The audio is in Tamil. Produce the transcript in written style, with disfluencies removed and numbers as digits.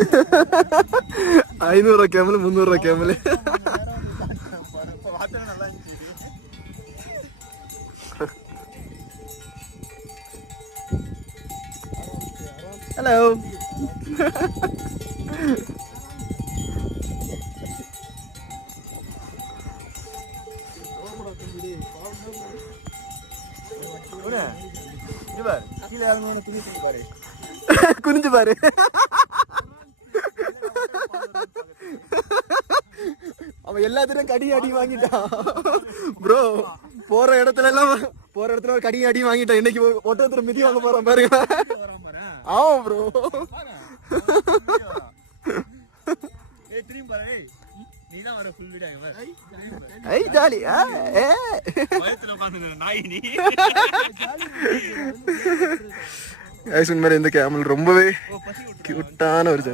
500 கேமலு 300 கேமலு. ஹலோ. குனிஞ்சு பாரு. அவன் எல்லாத்துலயும் கடி அடி வாங்கிட்டான் ப்ரோ. போற இடத்துல ஒரு கடி அடி வாங்கிட்டான். இன்னைக்கு ஒட்டத்துல மிதி வாங்க போறான் பாருங்க. ஆமா ப்ரோ. ஜாலி. இந்த கேமல் ரொம்பவே கியூட்டான ஒரு